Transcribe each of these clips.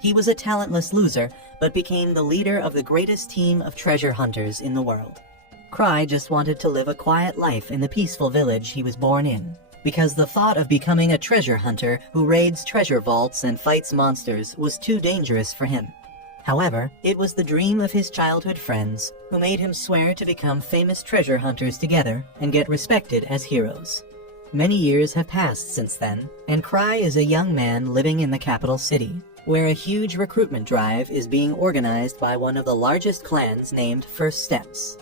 He was a talentless loser, but became the leader of the greatest team of treasure hunters in the world. Cry just wanted to live a quiet life in the peaceful village he was born in, because the thought of becoming a treasure hunter who raids treasure vaults and fights monsters was too dangerous for him. However, it was the dream of his childhood friends who made him swear to become famous treasure hunters together and get respected as heroes. Many years have passed since then, and Cry is a young man living in the capital city, where a huge recruitment drive is being organized by one of the largest clans named First Steps.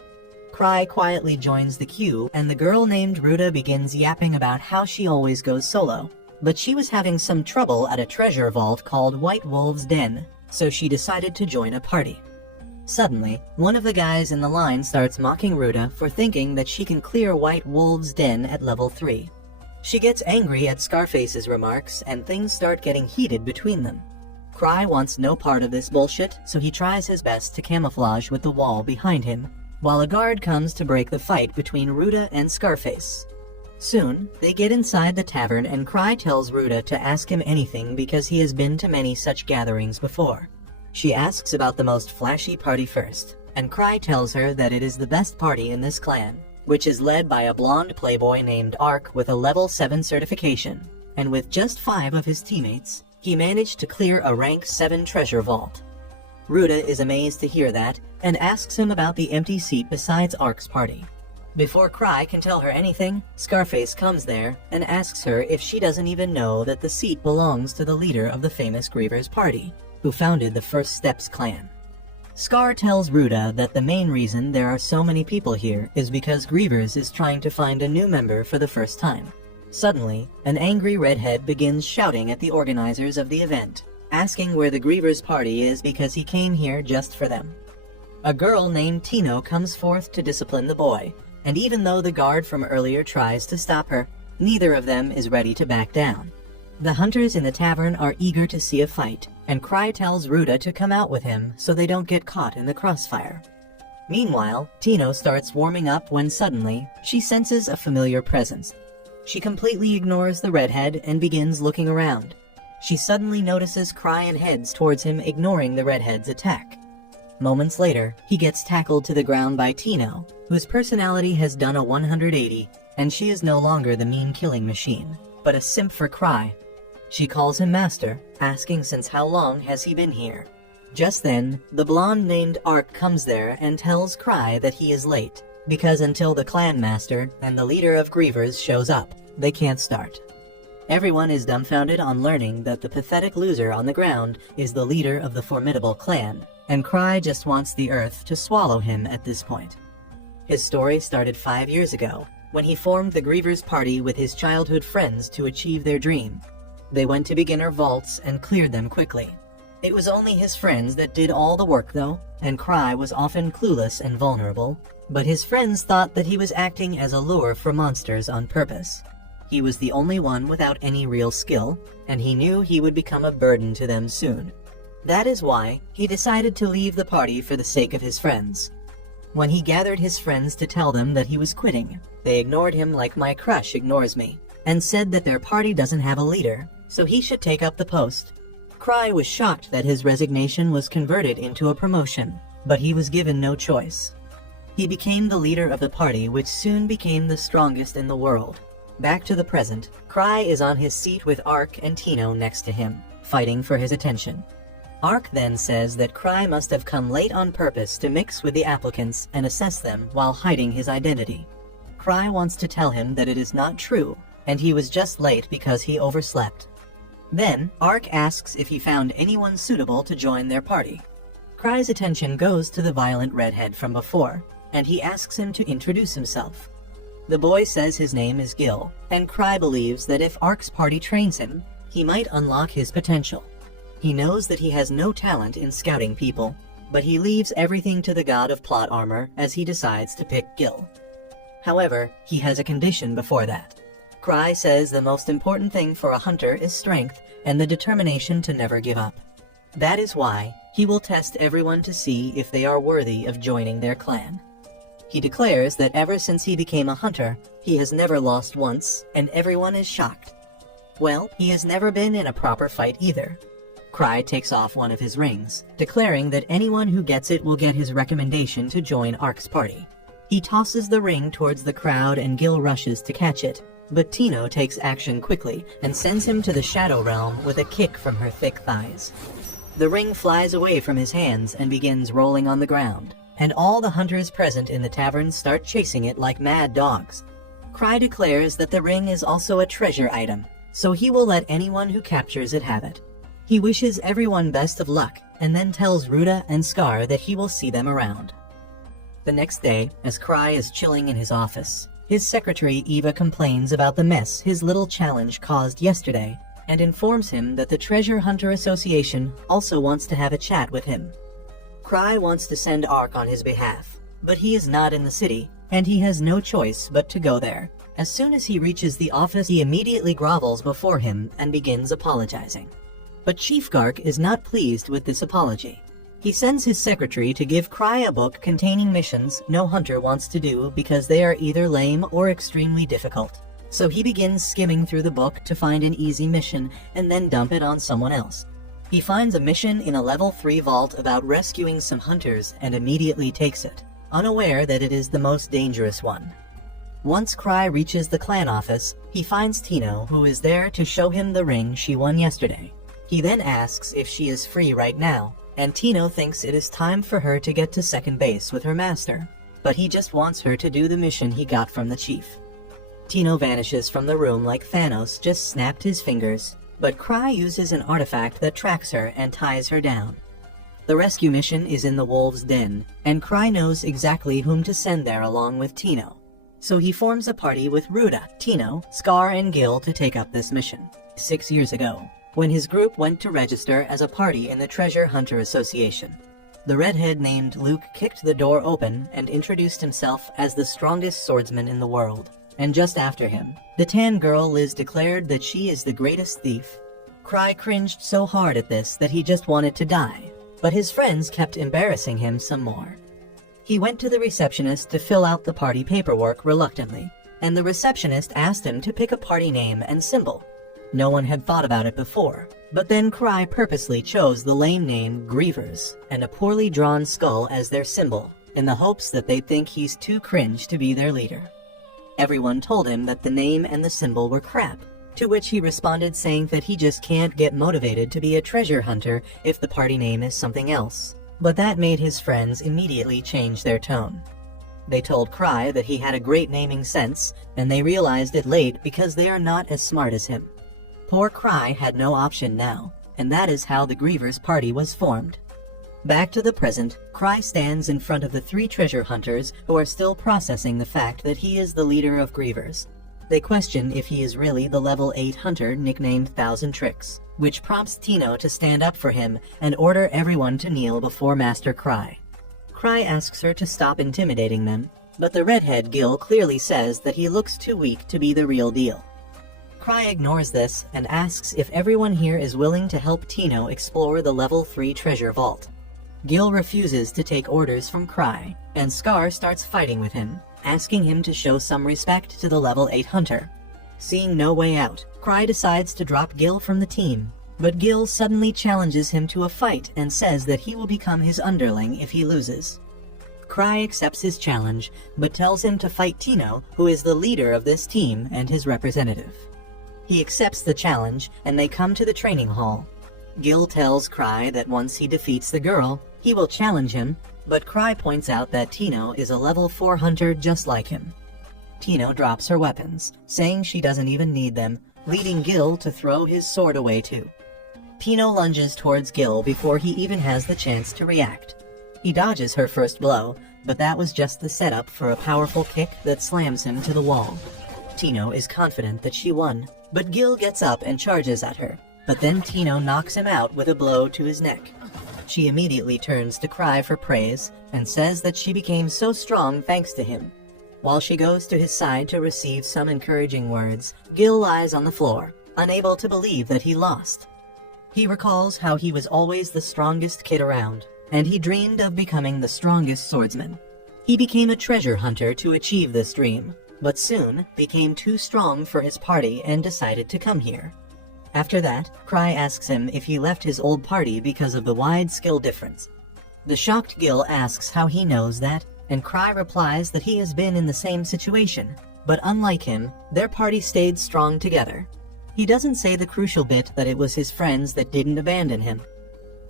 Cry quietly joins the queue, and the girl named Ruta begins yapping about how she always goes solo, but she was having some trouble at a treasure vault called White Wolf's Den, so she decided to join a party. Suddenly, one of the guys in the line starts mocking Ruta for thinking that she can clear White Wolf's Den at level 3. She gets angry at Scarface's remarks, and things start getting heated between them. Cry wants no part of this bullshit, so he tries his best to camouflage with the wall behind him, while a guard comes to break the fight between Ruta and Scarface. Soon, they get inside the tavern and Cry tells Ruta to ask him anything because he has been to many such gatherings before. She asks about the most flashy party first, and Cry tells her that it is the best party in this clan, which is led by a blonde playboy named Ark with a level 7 certification, and with just 5 of his teammates, he managed to clear a rank 7 treasure vault. Ruta is amazed to hear that, and asks him about the empty seat besides Ark's party. Before Cry can tell her anything, Scarface comes there and asks her if she doesn't even know that the seat belongs to the leader of the famous Grievers party, who founded the First Steps clan. Scar tells Ruta that the main reason there are so many people here is because Grievers is trying to find a new member for the first time. Suddenly, an angry redhead begins shouting at the organizers of the event, asking where the Grievers party is because he came here just for them. A girl named Tino comes forth to discipline the boy, and even though the guard from earlier tries to stop her, neither of them is ready to back down. The hunters in the tavern are eager to see a fight, and Cry tells Ruta to come out with him so they don't get caught in the crossfire. Meanwhile, Tino starts warming up when suddenly, she senses a familiar presence. She completely ignores the redhead and begins looking around. She suddenly notices Cry and heads towards him, ignoring the redhead's attack. Moments later, he gets tackled to the ground by Tino, whose personality has done a 180, and she is no longer the mean killing machine, but a simp for Cry. She calls him Master, asking since how long has he been here. Just then, the blonde named Ark comes there and tells Cry that he is late, because until the clan master and the leader of Grievers shows up, they can't start. Everyone is dumbfounded on learning that the pathetic loser on the ground is the leader of the formidable clan, and Cry just wants the earth to swallow him at this point. His story started 5 years ago, when he formed the Grievers party with his childhood friends to achieve their dream. They went to beginner vaults and cleared them quickly. It was only his friends that did all the work though, and Cry was often clueless and vulnerable, but his friends thought that he was acting as a lure for monsters on purpose. He was the only one without any real skill, and he knew he would become a burden to them soon. That is why he decided to leave the party for the sake of his friends. When he gathered his friends to tell them that he was quitting, they ignored him like my crush ignores me, and said that their party doesn't have a leader, so he should take up the post. Cry was shocked that his resignation was converted into a promotion, but he was given no choice. He became the leader of the party, which soon became the strongest in the world. Back to the present, Cry is on his seat with Ark and Tino next to him, fighting for his attention. Ark then says that Cry must have come late on purpose to mix with the applicants and assess them while hiding his identity. Cry wants to tell him that it is not true, and he was just late because he overslept. Then, Ark asks if he found anyone suitable to join their party. Cry's attention goes to the violent redhead from before, and he asks him to introduce himself. The boy says his name is Gil, and Cry believes that if Ark's party trains him, he might unlock his potential. He knows that he has no talent in scouting people, but he leaves everything to the god of plot armor as he decides to pick Gil. However, he has a condition before that. Cry says the most important thing for a hunter is strength and the determination to never give up. That is why he will test everyone to see if they are worthy of joining their clan. He declares that ever since he became a hunter, he has never lost once, and everyone is shocked. Well, he has never been in a proper fight either. Cry takes off one of his rings, declaring that anyone who gets it will get his recommendation to join Ark's party. He tosses the ring towards the crowd and Gil rushes to catch it, but Tino takes action quickly and sends him to the Shadow Realm with a kick from her thick thighs. The ring flies away from his hands and begins rolling on the ground, and all the hunters present in the tavern start chasing it like mad dogs. Cry declares that the ring is also a treasure item, so he will let anyone who captures it have it. He wishes everyone best of luck, and then tells Ruda and Scar that he will see them around. The next day, as Cry is chilling in his office, his secretary Eva complains about the mess his little challenge caused yesterday, and informs him that the Treasure Hunter Association also wants to have a chat with him. Cry wants to send Ark on his behalf, but he is not in the city, and he has no choice but to go there. As soon as he reaches the office, he immediately grovels before him and begins apologizing. But Chief Gark is not pleased with this apology. He sends his secretary to give Cry a book containing missions no hunter wants to do because they are either lame or extremely difficult. So he begins skimming through the book to find an easy mission and then dump it on someone else. He finds a mission in a level 3 vault about rescuing some hunters and immediately takes it, unaware that it is the most dangerous one. Once Cry reaches the clan office, he finds Tino, who is there to show him the ring she won yesterday. He then asks if she is free right now, and Tino thinks it is time for her to get to second base with her master, but he just wants her to do the mission he got from the chief. Tino vanishes from the room like Thanos just snapped his fingers, but Cry uses an artifact that tracks her and ties her down. The rescue mission is in the wolves' den, and Cry knows exactly whom to send there along with Tino. So he forms a party with Ruda, Tino, Scar, and Gil to take up this mission. 6 years ago, when his group went to register as a party in the Treasure Hunter Association, the redhead named Luke kicked the door open and introduced himself as the strongest swordsman in the world. And just after him, the tan girl Liz declared that she is the greatest thief. Cry cringed so hard at this that he just wanted to die, but his friends kept embarrassing him some more. He went to the receptionist to fill out the party paperwork reluctantly, and the receptionist asked him to pick a party name and symbol. No one had thought about it before, but then Cry purposely chose the lame name Grievers and a poorly drawn skull as their symbol, in the hopes that they'd think he's too cringe to be their leader. Everyone told him that the name and the symbol were crap, to which he responded saying that he just can't get motivated to be a treasure hunter if the party name is something else. But that made his friends immediately change their tone. They told Cry that he had a great naming sense, and they realized it late because they are not as smart as him. Poor Cry had no option now, and that is how the Grievers party was formed. Back to the present, Cry stands in front of the 3 treasure hunters who are still processing the fact that he is the leader of Grievers. They question if he is really the level 8 hunter nicknamed Thousand Tricks, which prompts Tino to stand up for him and order everyone to kneel before Master Cry. Cry asks her to stop intimidating them, but the redhead Gil clearly says that he looks too weak to be the real deal. Cry ignores this and asks if everyone here is willing to help Tino explore the level 3 treasure vault. Gil refuses to take orders from Cry, and Scar starts fighting with him, asking him to show some respect to the level 8 hunter. Seeing no way out, Cry decides to drop Gil from the team, but Gil suddenly challenges him to a fight and says that he will become his underling if he loses. Cry accepts his challenge, but tells him to fight Tino, who is the leader of this team and his representative. He accepts the challenge, and they come to the training hall. Gil tells Cry that once he defeats the girl, he will challenge him, but Cry points out that Tino is a level 4 hunter just like him. Tino drops her weapons, saying she doesn't even need them, leading Gil to throw his sword away too. Tino lunges towards Gil before he even has the chance to react. He dodges her first blow, but that was just the setup for a powerful kick that slams him to the wall. Tino is confident that she won, but Gil gets up and charges at her, but then Tino knocks him out with a blow to his neck. She immediately turns to Cry for praise and says that she became so strong thanks to him. While she goes to his side to receive some encouraging words, Gil lies on the floor, unable to believe that he lost. He recalls how he was always the strongest kid around, and he dreamed of becoming the strongest swordsman. He became a treasure hunter to achieve this dream, but soon became too strong for his party and decided to come here. After that, Cry asks him if he left his old party because of the wide skill difference. The shocked Gil asks how he knows that, and Cry replies that he has been in the same situation, but unlike him, their party stayed strong together. He doesn't say the crucial bit that it was his friends that didn't abandon him.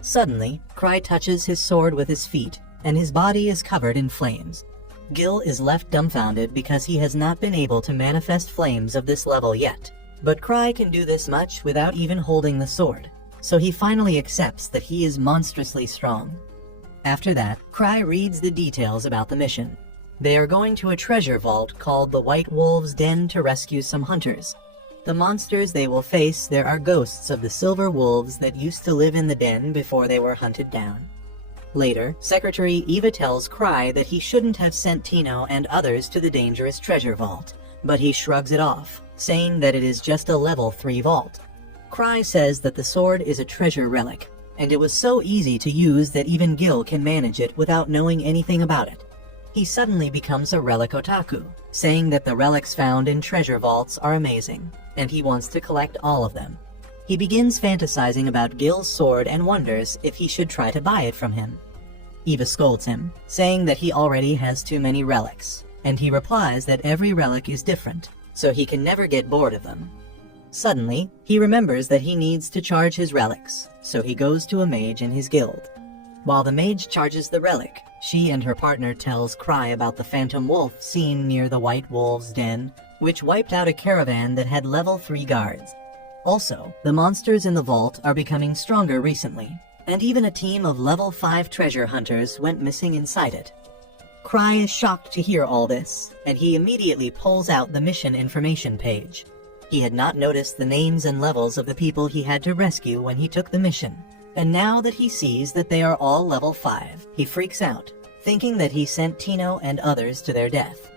Suddenly, Cry touches his sword with his feet, and his body is covered in flames. Gil is left dumbfounded because he has not been able to manifest flames of this level yet. But Cry can do this much without even holding the sword, so he finally accepts that he is monstrously strong. After that, Cry reads the details about the mission. They are going to a treasure vault called the White Wolf's Den to rescue some hunters. The monsters they will face there are ghosts of the silver wolves that used to live in the den before they were hunted down. Later, Secretary Eva tells Cry that he shouldn't have sent Tino and others to the dangerous treasure vault, but he shrugs it off, saying that it is just a level 3 vault. Cry says that the sword is a treasure relic, and it was so easy to use that even Gil can manage it without knowing anything about it. He suddenly becomes a relic otaku, saying that the relics found in treasure vaults are amazing, and he wants to collect all of them. He begins fantasizing about Gil's sword and wonders if he should try to buy it from him. Eva scolds him, saying that he already has too many relics, and he replies that every relic is different, so he can never get bored of them. Suddenly, he remembers that he needs to charge his relics, so he goes to a mage in his guild. While the mage charges the relic, she and her partner tells Cry about the phantom wolf seen near the White Wolf's Den, which wiped out a caravan that had level 3 guards. Also, the monsters in the vault are becoming stronger recently, and even a team of level 5 treasure hunters went missing inside it. Cry is shocked to hear all this, and he immediately pulls out the mission information page. He had not noticed the names and levels of the people he had to rescue when he took the mission, and now that he sees that they are all level 5, he freaks out, thinking that he sent Tino and others to their death.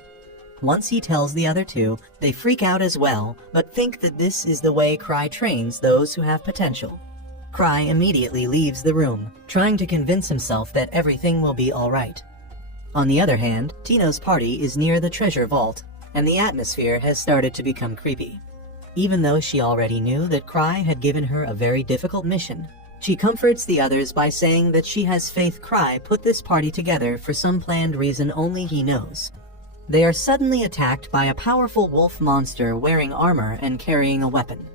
Once he tells the other two, they freak out as well, but think that this is the way Cry trains those who have potential. Cry immediately leaves the room, trying to convince himself that everything will be alright. On the other hand, Tino's party is near the treasure vault, and the atmosphere has started to become creepy. Even though she already knew that Cry had given her a very difficult mission, she comforts the others by saying that she has faith Cry put this party together for some planned reason only he knows. They are suddenly attacked by a powerful wolf monster wearing armor and carrying a weapon.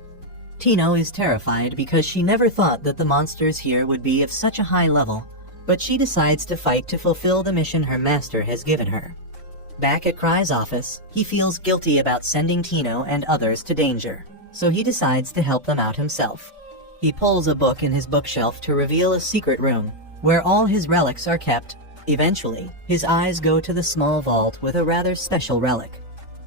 Tino is terrified because she never thought that the monsters here would be of such a high level, but she decides to fight to fulfill the mission her master has given her. Back at Cry's office, he feels guilty about sending Tino and others to danger, so he decides to help them out himself. He pulls a book in his bookshelf to reveal a secret room, where all his relics are kept. Eventually, his eyes go to the small vault with a rather special relic.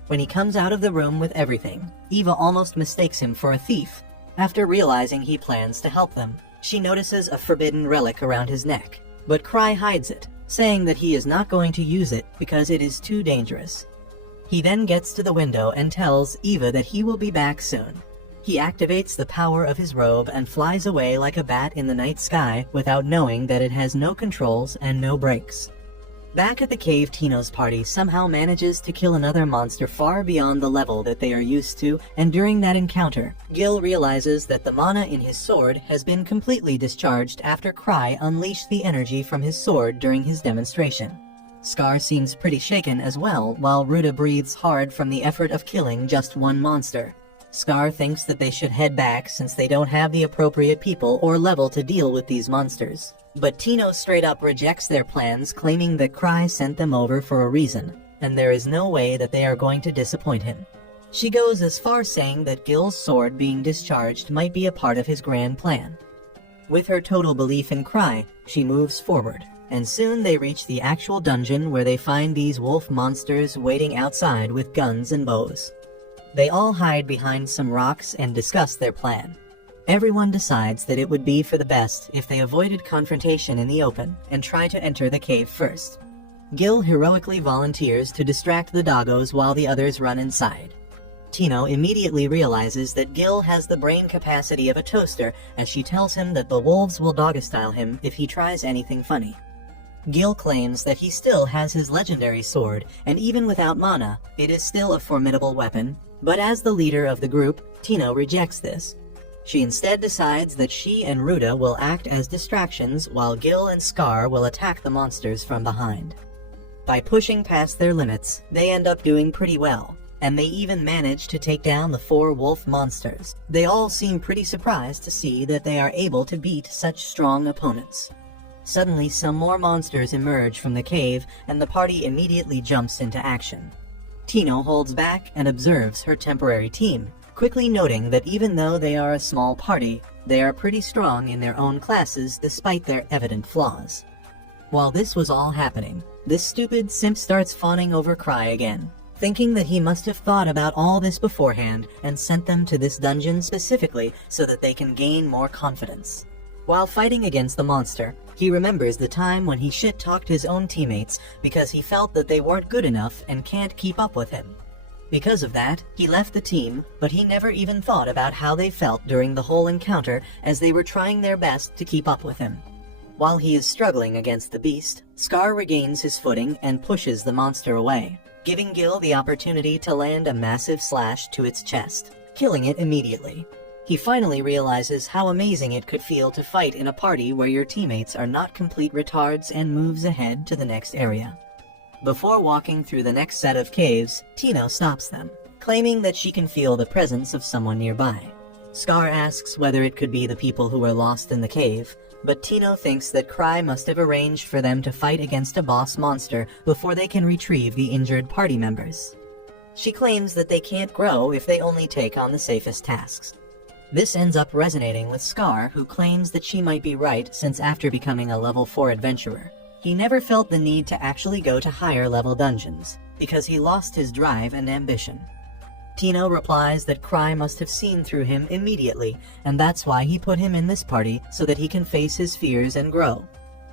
When he comes out of the room with everything, Eva almost mistakes him for a thief. After realizing he plans to help them, she notices a forbidden relic around his neck, but Cry hides it, saying that he is not going to use it because it is too dangerous. He then gets to the window and tells Eva that he will be back soon. He activates the power of his robe and flies away like a bat in the night sky without knowing that it has no controls and no brakes. Back at the cave, Tino's party somehow manages to kill another monster far beyond the level that they are used to, and during that encounter, Gil realizes that the mana in his sword has been completely discharged after Cry unleashed the energy from his sword during his demonstration. Scar seems pretty shaken as well, while Ruta breathes hard from the effort of killing just one monster. Scar thinks that they should head back since they don't have the appropriate people or level to deal with these monsters. But Tino straight up rejects their plans, claiming that Cry sent them over for a reason, and there is no way that they are going to disappoint him. She goes as far saying that Gil's sword being discharged might be a part of his grand plan. With her total belief in Cry, she moves forward, and soon they reach the actual dungeon where they find these wolf monsters waiting outside with guns and bows. They all hide behind some rocks and discuss their plan. Everyone decides that it would be for the best if they avoided confrontation in the open and try to enter the cave first. Gil heroically volunteers to distract the doggos while the others run inside. Tino immediately realizes that Gil has the brain capacity of a toaster, and she tells him that the wolves will doggo-style him if he tries anything funny. Gil claims that he still has his legendary sword, and even without mana, it is still a formidable weapon, but as the leader of the group, Tino rejects this. She instead decides that she and Ruta will act as distractions while Gil and Scar will attack the monsters from behind. By pushing past their limits, they end up doing pretty well, and they even manage to take down the 4 wolf monsters. They all seem pretty surprised to see that they are able to beat such strong opponents. Suddenly, some more monsters emerge from the cave, and the party immediately jumps into action. Tino holds back and observes her temporary team, quickly noting that even though they are a small party, they are pretty strong in their own classes despite their evident flaws. While this was all happening, this stupid simp starts fawning over Cry again, thinking that he must have thought about all this beforehand and sent them to this dungeon specifically so that they can gain more confidence. While fighting against the monster, he remembers the time when he shit-talked his own teammates because he felt that they weren't good enough and can't keep up with him. Because of that, he left the team, but he never even thought about how they felt during the whole encounter as they were trying their best to keep up with him. While he is struggling against the beast, Scar regains his footing and pushes the monster away, giving Gil the opportunity to land a massive slash to its chest, killing it immediately. He finally realizes how amazing it could feel to fight in a party where your teammates are not complete retards and moves ahead to the next area. Before walking through the next set of caves, Tino stops them, claiming that she can feel the presence of someone nearby. Scar asks whether it could be the people who were lost in the cave, but Tino thinks that Cry must have arranged for them to fight against a boss monster before they can retrieve the injured party members. She claims that they can't grow if they only take on the safest tasks. This ends up resonating with Scar, who claims that she might be right since after becoming a level 4 adventurer, he never felt the need to actually go to higher level dungeons, because he lost his drive and ambition. Tino replies that Cry must have seen through him immediately, and that's why he put him in this party so that he can face his fears and grow.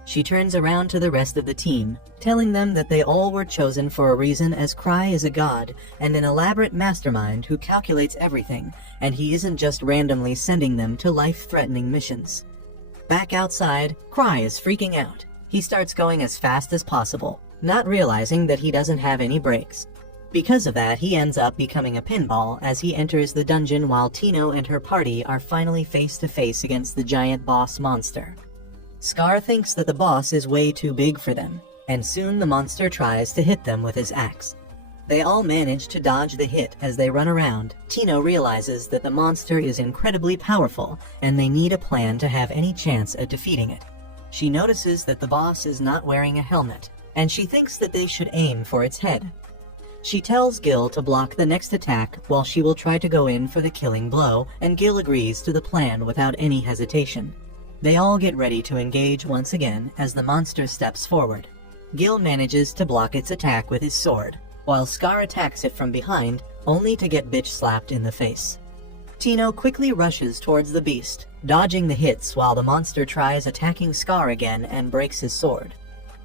She turns around to the rest of the team, telling them that they all were chosen for a reason, as Cry is a god and an elaborate mastermind who calculates everything, and he isn't just randomly sending them to life-threatening missions. Back outside, Cry is freaking out. He starts going as fast as possible, not realizing that he doesn't have any brakes. Because of that, he ends up becoming a pinball as he enters the dungeon while Tino and her party are finally face to face against the giant boss monster. Scar thinks that the boss is way too big for them, and soon the monster tries to hit them with his axe. They all manage to dodge the hit as they run around. Tino realizes that the monster is incredibly powerful, and they need a plan to have any chance at defeating it. She notices that the boss is not wearing a helmet, and she thinks that they should aim for its head. She tells Gil to block the next attack while she will try to go in for the killing blow, and Gil agrees to the plan without any hesitation. They all get ready to engage once again as the monster steps forward. Gil manages to block its attack with his sword, while Scar attacks it from behind, only to get bitch slapped in the face. Tino quickly rushes towards the beast, dodging the hits while the monster tries attacking Scar again and breaks his sword.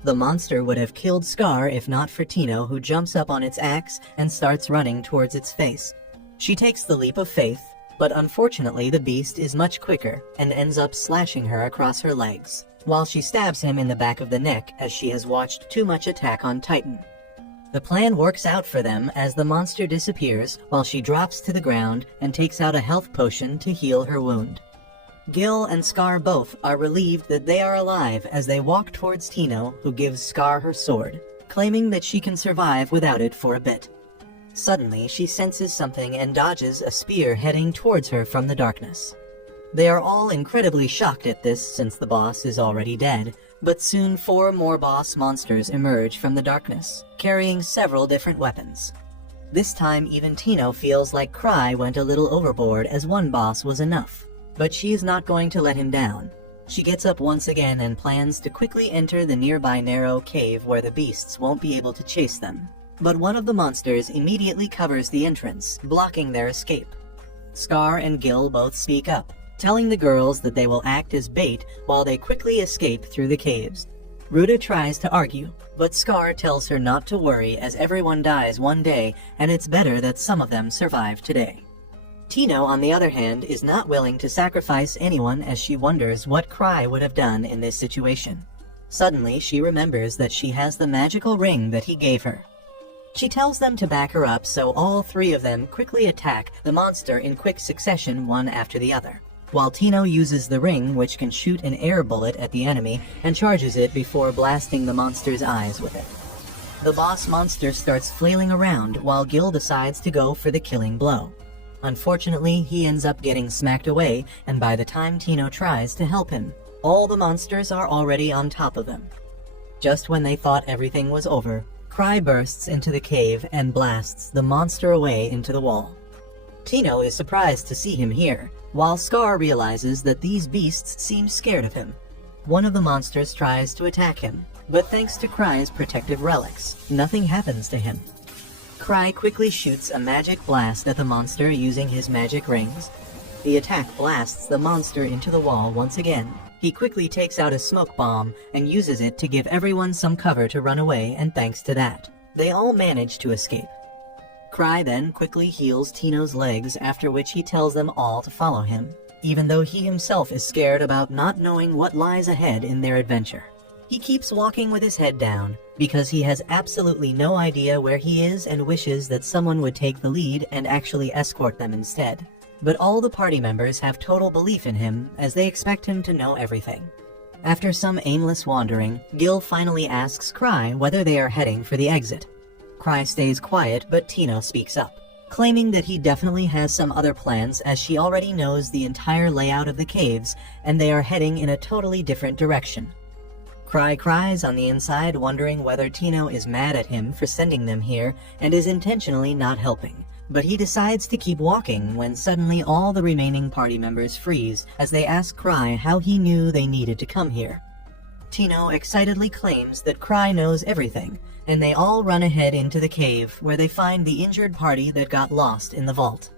The monster would have killed Scar if not for Tino, who jumps up on its axe and starts running towards its face. She takes the leap of faith, but unfortunately the beast is much quicker and ends up slashing her across her legs, while she stabs him in the back of the neck as she has watched too much Attack on Titan. The plan works out for them as the monster disappears while she drops to the ground and takes out a health potion to heal her wound. Gil and Scar both are relieved that they are alive as they walk towards Tino, who gives Scar her sword, claiming that she can survive without it for a bit. Suddenly, she senses something and dodges a spear heading towards her from the darkness. They are all incredibly shocked at this since the boss is already dead, but soon 4 more boss monsters emerge from the darkness, carrying several different weapons. This time even Tino feels like Cry went a little overboard as one boss was enough, but she is not going to let him down. She gets up once again and plans to quickly enter the nearby narrow cave where the beasts won't be able to chase them. But one of the monsters immediately covers the entrance, blocking their escape. Scar and Gil both speak up, telling the girls that they will act as bait while they quickly escape through the caves. Ruta tries to argue, but Scar tells her not to worry as everyone dies one day and it's better that some of them survive today. Tino, on the other hand, is not willing to sacrifice anyone as she wonders what Cry would have done in this situation. Suddenly, she remembers that she has the magical ring that he gave her. She tells them to back her up, so all 3 of them quickly attack the monster in quick succession, one after the other. while Tino uses the ring, which can shoot an air bullet at the enemy, and charges it before blasting the monster's eyes with it. The boss monster starts flailing around while Gil decides to go for the killing blow. Unfortunately, he ends up getting smacked away, and by the time Tino tries to help him, all the monsters are already on top of him. Just when they thought everything was over, Cry bursts into the cave and blasts the monster away into the wall. Tino is surprised to see him here, while Scar realizes that these beasts seem scared of him. One of the monsters tries to attack him, but thanks to Cry's protective relics, nothing happens to him. Cry quickly shoots a magic blast at the monster using his magic rings. The attack blasts the monster into the wall once again. He quickly takes out a smoke bomb and uses it to give everyone some cover to run away, and thanks to that, they all manage to escape. Cry then quickly heals Tino's legs, after which he tells them all to follow him, even though he himself is scared about not knowing what lies ahead in their adventure. He keeps walking with his head down, because he has absolutely no idea where he is and wishes that someone would take the lead and actually escort them instead. But all the party members have total belief in him, as they expect him to know everything. After some aimless wandering, Gil finally asks Cry whether they are heading for the exit. Cry stays quiet, but Tino speaks up, claiming that he definitely has some other plans, as she already knows the entire layout of the caves, and they are heading in a totally different direction. Cry cries on the inside, wondering whether Tino is mad at him for sending them here and is intentionally not helping. But he decides to keep walking when suddenly all the remaining party members freeze as they ask Cry how he knew they needed to come here. Tino excitedly claims that Cry knows everything, and they all run ahead into the cave, where they find the injured party that got lost in the vault.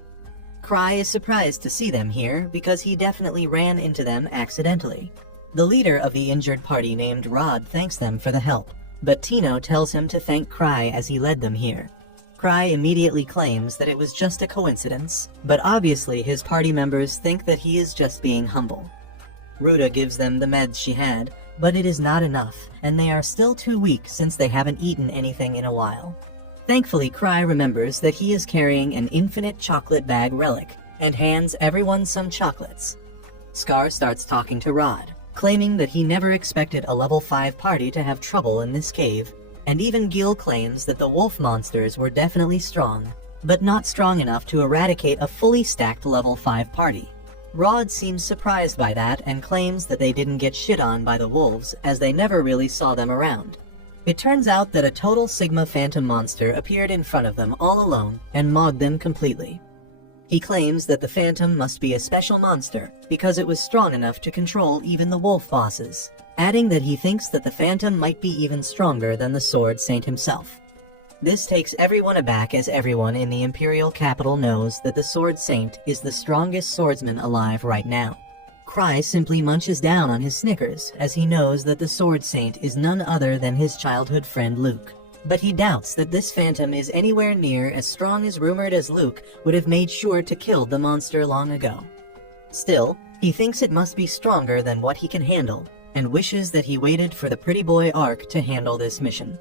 Cry is surprised to see them here because he definitely ran into them accidentally. The leader of the injured party named Rod thanks them for the help, but Tino tells him to thank Cry as he led them here. Cry immediately claims that it was just a coincidence, but obviously his party members think that he is just being humble. Ruta gives them the meds she had, but it is not enough, and they are still too weak since they haven't eaten anything in a while. Thankfully, Cry remembers that he is carrying an infinite chocolate bag relic, and hands everyone some chocolates. Scar starts talking to Rod, claiming that he never expected a level 5 party to have trouble in this cave, and even Gil claims that the wolf monsters were definitely strong, but not strong enough to eradicate a fully stacked level 5 party. Rod seems surprised by that and claims that they didn't get shit on by the wolves, as they never really saw them around. It turns out that a total Sigma Phantom monster appeared in front of them all alone and mauled them completely. He claims that the Phantom must be a special monster because it was strong enough to control even the wolf bosses, adding that he thinks that the Phantom might be even stronger than the Sword Saint himself. This takes everyone aback, as everyone in the Imperial capital knows that the Sword Saint is the strongest swordsman alive right now. Cry simply munches down on his Snickers, as he knows that the Sword Saint is none other than his childhood friend Luke. But he doubts that this Phantom is anywhere near as strong as rumored, as Luke would have made sure to kill the monster long ago. Still, he thinks it must be stronger than what he can handle, and wishes that he waited for the pretty boy Ark to handle this mission.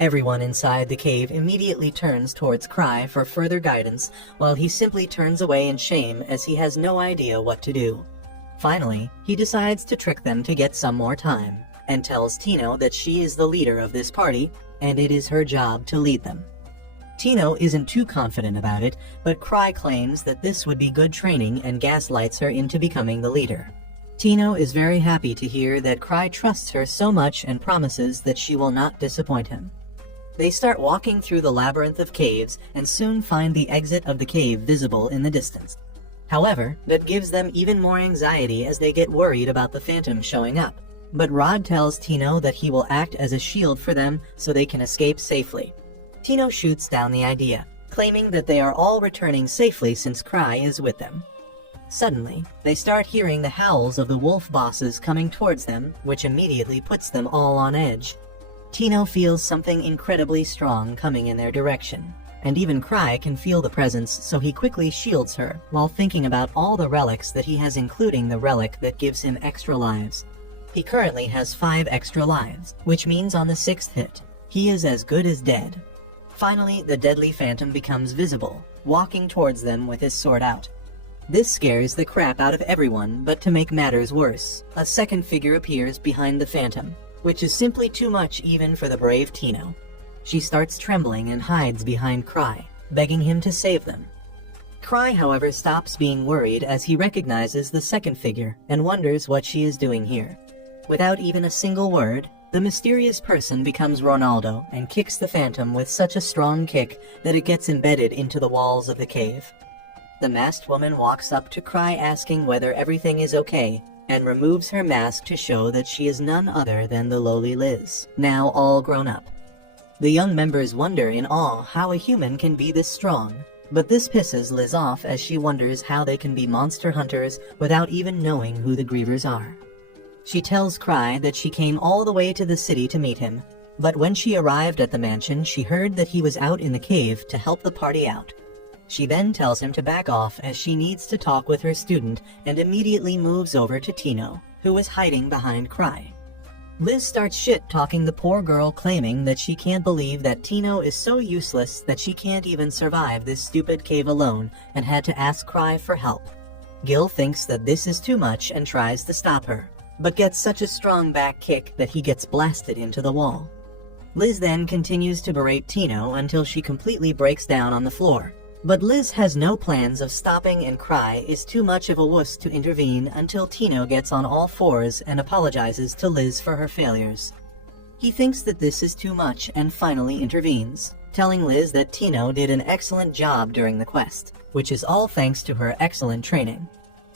Everyone inside the cave immediately turns towards Cry for further guidance, while he simply turns away in shame as he has no idea what to do. Finally, he decides to trick them to get some more time, and tells Tino that she is the leader of this party, and it is her job to lead them. Tino isn't too confident about it, but Cry claims that this would be good training and gaslights her into becoming the leader. Tino is very happy to hear that Cry trusts her so much and promises that she will not disappoint him. They start walking through the labyrinth of caves and soon find the exit of the cave visible in the distance. However, that gives them even more anxiety as they get worried about the Phantom showing up. But Rod tells Tino that he will act as a shield for them so they can escape safely. Tino shoots down the idea, claiming that they are all returning safely since Cry is with them. Suddenly, they start hearing the howls of the wolf bosses coming towards them, which immediately puts them all on edge. Tino feels something incredibly strong coming in their direction, and even Cry can feel the presence, so he quickly shields her while thinking about all the relics that he has, including the relic that gives him extra lives. He currently has 5 extra lives, which means on the 6th hit, he is as good as dead. Finally, the deadly Phantom becomes visible, walking towards them with his sword out. This scares the crap out of everyone, but to make matters worse, a second figure appears behind the Phantom, which is simply too much even for the brave Tino. She starts trembling and hides behind Cry, begging him to save them. Cry, however, stops being worried as he recognizes the second figure and wonders what she is doing here. Without even a single word, the mysterious person becomes Ronaldo and kicks the Phantom with such a strong kick that it gets embedded into the walls of the cave. The masked woman walks up to Cry asking whether everything is okay, and removes her mask to show that she is none other than the lowly Liz, now all grown up. The young members wonder in awe how a human can be this strong, but this pisses Liz off as she wonders how they can be monster hunters without even knowing who the grievers are. She tells Cry that she came all the way to the city to meet him, but when she arrived at the mansion, she heard that he was out in the cave to help the party out. She then tells him to back off as she needs to talk with her student and immediately moves over to Tino, who is hiding behind Cry. Liz starts shit-talking the poor girl, claiming that she can't believe that Tino is so useless that she can't even survive this stupid cave alone and had to ask Cry for help. Gil thinks that this is too much and tries to stop her, but gets such a strong back kick that he gets blasted into the wall. Liz then continues to berate Tino until she completely breaks down on the floor. But Liz has no plans of stopping, and Cry is too much of a wuss to intervene until Tino gets on all fours and apologizes to Liz for her failures. He thinks that this is too much and finally intervenes, telling Liz that Tino did an excellent job during the quest, which is all thanks to her excellent training.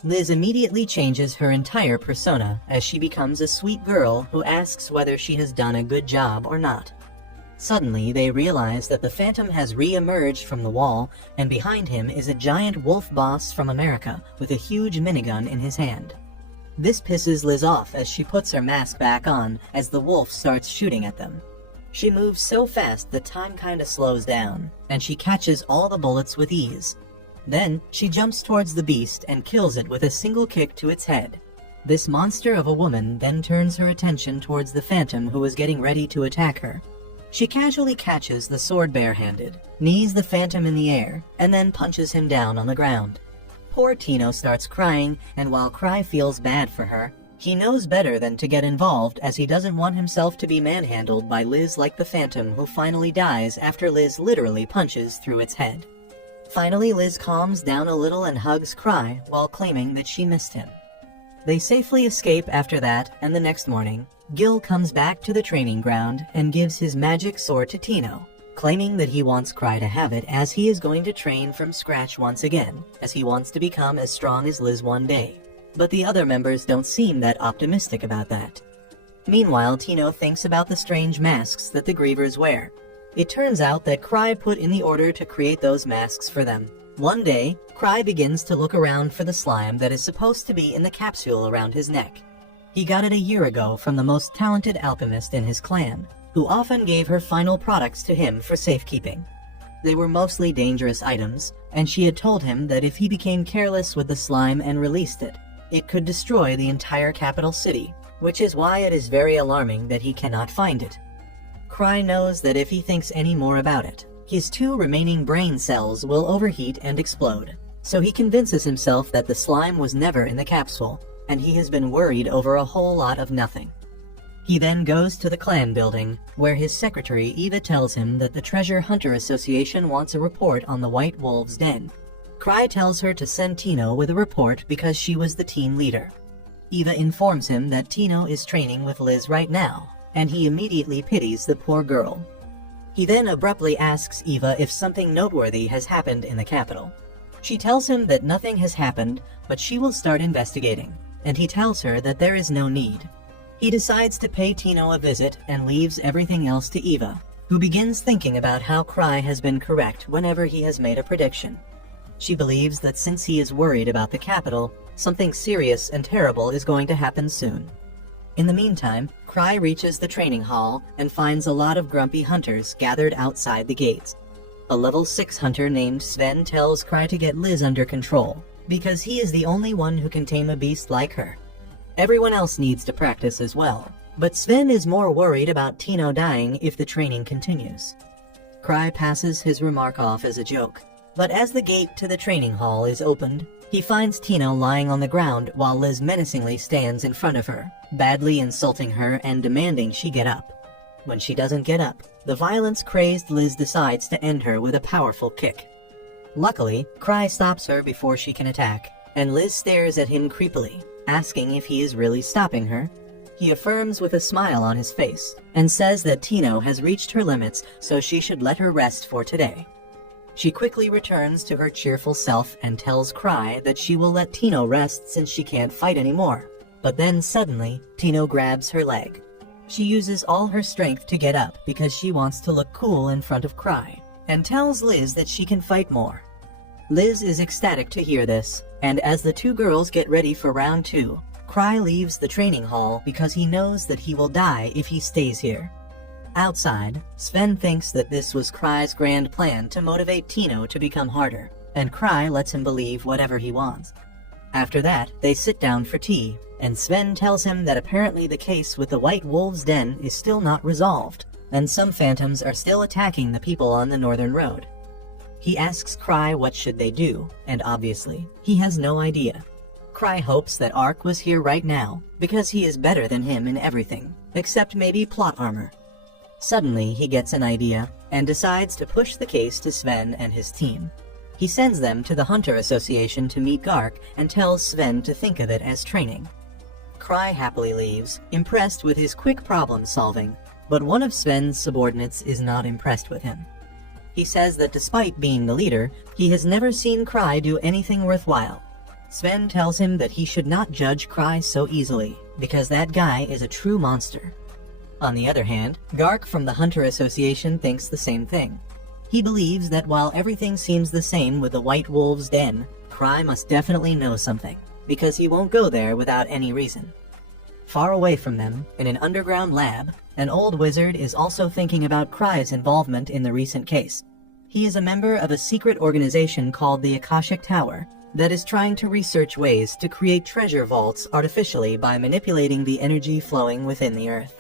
Liz immediately changes her entire persona as she becomes a sweet girl who asks whether she has done a good job or not. Suddenly, they realize that the Phantom has re-emerged from the wall, and behind him is a giant wolf boss from America with a huge minigun in his hand. This pisses Liz off as she puts her mask back on as the wolf starts shooting at them. She moves so fast that time kinda slows down, and she catches all the bullets with ease. Then, she jumps towards the beast and kills it with a single kick to its head. This monster of a woman then turns her attention towards the Phantom, who is getting ready to attack her. She casually catches the sword barehanded, knees the Phantom in the air, and then punches him down on the ground. Poor Tino starts crying, and while Cry feels bad for her, he knows better than to get involved as he doesn't want himself to be manhandled by Liz like the Phantom, who finally dies after Liz literally punches through its head. Finally, Liz calms down a little and hugs Cry while claiming that she missed him. They safely escape after that, and the next morning, Gil comes back to the training ground and gives his magic sword to Tino, claiming that he wants Cry to have it as he is going to train from scratch once again, as he wants to become as strong as Liz one day. But the other members don't seem that optimistic about that. Meanwhile, Tino thinks about the strange masks that the grievers wear. It turns out that Cry put in the order to create those masks for them. One day, Cry begins to look around for the slime that is supposed to be in the capsule around his neck. He got it a year ago from the most talented alchemist in his clan, who often gave her final products to him for safekeeping. They were mostly dangerous items, and she had told him that if he became careless with the slime and released it, it could destroy the entire capital city, which is why it is very alarming that he cannot find it. Cry knows that if he thinks any more about it, his 2 remaining brain cells will overheat and explode, so he convinces himself that the slime was never in the capsule, and he has been worried over a whole lot of nothing. He then goes to the clan building, where his secretary Eva tells him that the Treasure Hunter Association wants a report on the White Wolf's den. Cry tells her to send Tino with a report because she was the team leader. Eva informs him that Tino is training with Liz right now, and he immediately pities the poor girl. He then abruptly asks Eva if something noteworthy has happened in the capital. She tells him that nothing has happened, but she will start investigating, and he tells her that there is no need. He decides to pay Tino a visit and leaves everything else to Eva, who begins thinking about how Cry has been correct whenever he has made a prediction. She believes that since he is worried about the capital, something serious and terrible is going to happen soon. In the meantime, Cry reaches the training hall and finds a lot of grumpy hunters gathered outside the gates. A level 6 hunter named Sven tells Cry to get Liz under control, because he is the only one who can tame a beast like her. Everyone else needs to practice as well, but Sven is more worried about Tino dying if the training continues. Cry passes his remark off as a joke, But as the gate to the training hall is opened, he finds Tino lying on the ground while Liz menacingly stands in front of her, badly insulting her and demanding she get up. When she doesn't get up, the violence-crazed Liz decides to end her with a powerful kick. Luckily, Cry stops her before she can attack, and Liz stares at him creepily, asking if he is really stopping her. He affirms with a smile on his face, and says that Tino has reached her limits, so she should let her rest for today. She quickly returns to her cheerful self and tells Cry that she will let Tino rest since she can't fight anymore. But then suddenly, Tino grabs her leg. She uses all her strength to get up because she wants to look cool in front of Cry, and tells Liz that she can fight more. Liz is ecstatic to hear this, and as the two girls get ready for round 2, Cry leaves the training hall because he knows that he will die if he stays here. Outside, Sven thinks that this was Cry's grand plan to motivate Tino to become harder, and Cry lets him believe whatever he wants. After that, they sit down for tea, and Sven tells him that apparently the case with the White Wolf's Den is still not resolved, and some phantoms are still attacking the people on the northern road. He asks Cry what should they do, and obviously, he has no idea. Cry hopes that Ark was here right now, because he is better than him in everything, except maybe plot armor. Suddenly, he gets an idea, and decides to push the case to Sven and his team. He sends them to the Hunter Association to meet Gark and tells Sven to think of it as training. Cry happily leaves, impressed with his quick problem solving, but one of Sven's subordinates is not impressed with him. He says that despite being the leader, he has never seen Cry do anything worthwhile. Sven tells him that he should not judge Cry so easily, because that guy is a true monster. On the other hand, Gark from the Hunter Association thinks the same thing. He believes that while everything seems the same with the White Wolf's Den, Cry must definitely know something, because he won't go there without any reason. Far away from them, in an underground lab, an old wizard is also thinking about Cry's involvement in the recent case. He is a member of a secret organization called the Akashic Tower that is trying to research ways to create treasure vaults artificially by manipulating the energy flowing within the earth.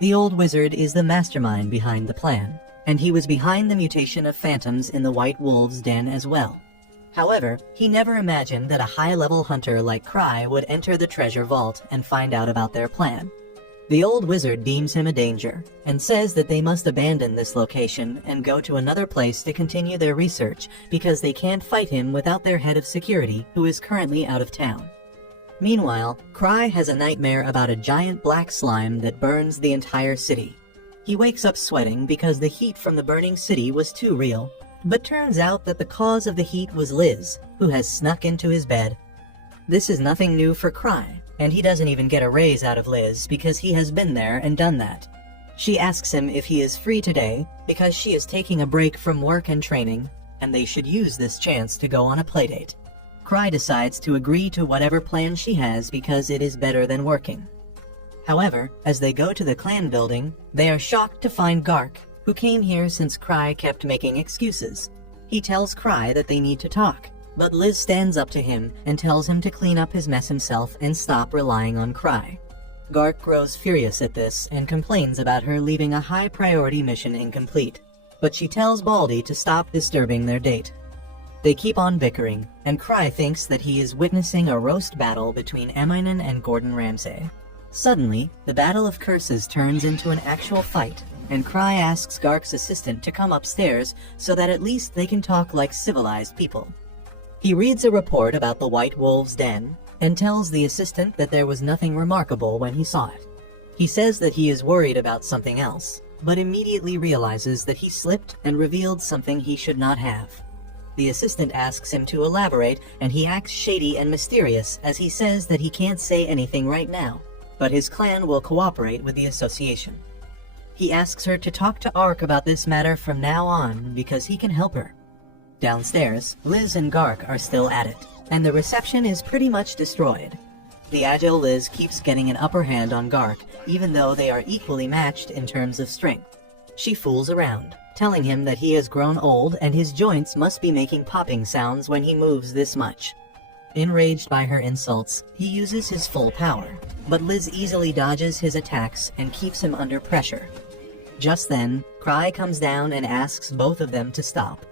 The old wizard is the mastermind behind the plan, and he was behind the mutation of phantoms in the White Wolf's Den as well. However, he never imagined that a high-level hunter like Cry would enter the treasure vault and find out about their plan. The old wizard deems him a danger, and says that they must abandon this location and go to another place to continue their research because they can't fight him without their head of security, who is currently out of town. Meanwhile, Cry has a nightmare about a giant black slime that burns the entire city. He wakes up sweating because the heat from the burning city was too real, but turns out that the cause of the heat was Liz, who has snuck into his bed. This is nothing new for Cry, and he doesn't even get a raise out of Liz because he has been there and done that. She asks him if he is free today because she is taking a break from work and training, and they should use this chance to go on a playdate. Cry decides to agree to whatever plan she has because it is better than working. However, as they go to the clan building, they are shocked to find Gark, who came here since Cry kept making excuses. He tells Cry that they need to talk, but Liz stands up to him and tells him to clean up his mess himself and stop relying on Cry. Gark grows furious at this and complains about her leaving a high-priority mission incomplete, but she tells Baldy to stop disturbing their date. They keep on bickering, and Cry thinks that he is witnessing a roast battle between Eminen and Gordon Ramsay. Suddenly, the Battle of Curses turns into an actual fight, and Cry asks Gark's assistant to come upstairs so that at least they can talk like civilized people. He reads a report about the White Wolf's Den, and tells the assistant that there was nothing remarkable when he saw it. He says that he is worried about something else, but immediately realizes that he slipped and revealed something he should not have. The assistant asks him to elaborate, and he acts shady and mysterious as he says that he can't say anything right now, but his clan will cooperate with the association. He asks her to talk to Ark about this matter from now on because he can help her. Downstairs, Liz and Gark are still at it, and the reception is pretty much destroyed. The agile Liz keeps getting an upper hand on Gark, even though they are equally matched in terms of strength. She fools around, telling him that he has grown old and his joints must be making popping sounds when he moves this much. Enraged by her insults, he uses his full power, but Liz easily dodges his attacks and keeps him under pressure. Just then, Cry comes down and asks both of them to stop.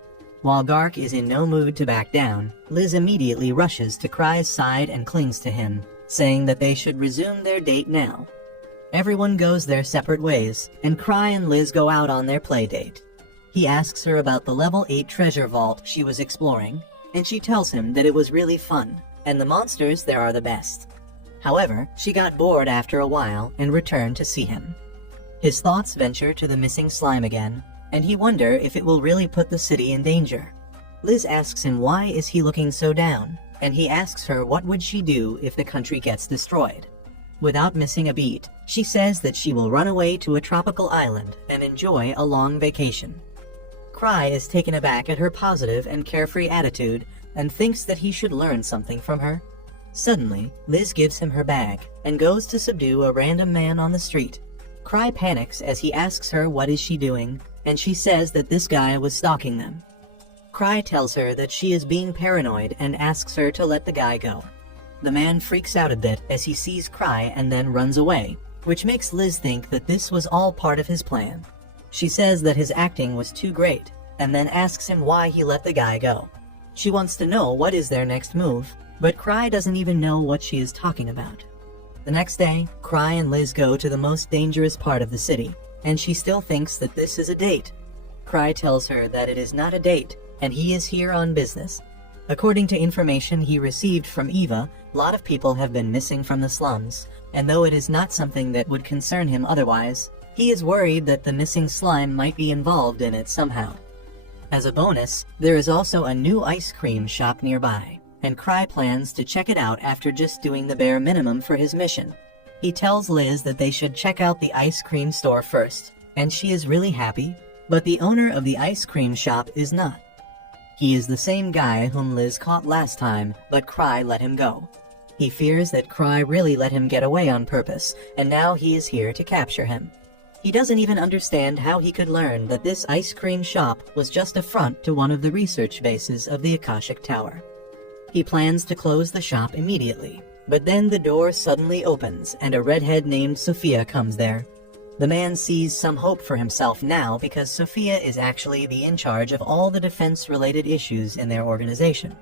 While Gark is in no mood to back down, Liz immediately rushes to Cry's side and clings to him, saying that they should resume their date now. Everyone goes their separate ways, and Cry and Liz go out on their play date. He asks her about the level 8 treasure vault she was exploring, and she tells him that it was really fun, and the monsters there are the best. However, she got bored after a while and returned to see him. His thoughts venture to the missing slime again, and he wonders if it will really put the city in danger. Liz asks him why is he looking so down, and he asks her what would she do if the country gets destroyed. Without missing a beat, she says that she will run away to a tropical island and enjoy a long vacation. Cry is taken aback at her positive and carefree attitude and thinks that he should learn something from her. Suddenly, Liz gives him her bag and goes to subdue a random man on the street. Cry panics as he asks her what is she doing, and she says that this guy was stalking them. Cry tells her that she is being paranoid and asks her to let the guy go. The man freaks out a bit as he sees Cry and then runs away, which makes Liz think that this was all part of his plan. She says that his acting was too great, and then asks him why he let the guy go. She wants to know what is their next move, but Cry doesn't even know what she is talking about. The next day, Cry and Liz go to the most dangerous part of the city, and she still thinks that this is a date. Cry tells her that it is not a date, and he is here on business. According to information he received from Eva, a lot of people have been missing from the slums, and though it is not something that would concern him otherwise, he is worried that the missing slime might be involved in it somehow. As a bonus, there is also a new ice cream shop nearby, and Cry plans to check it out after just doing the bare minimum for his mission. He tells Liz that they should check out the ice cream store first, and she is really happy, but the owner of the ice cream shop is not. He is the same guy whom Liz caught last time, but Cry let him go. He fears that Cry really let him get away on purpose, and now he is here to capture him. He doesn't even understand how he could learn that this ice cream shop was just a front to one of the research bases of the Akashic Tower. He plans to close the shop immediately, but then the door suddenly opens and a redhead named Sophia comes there. The man sees some hope for himself now because Sophia is actually the in charge of all the defense-related issues in their organization.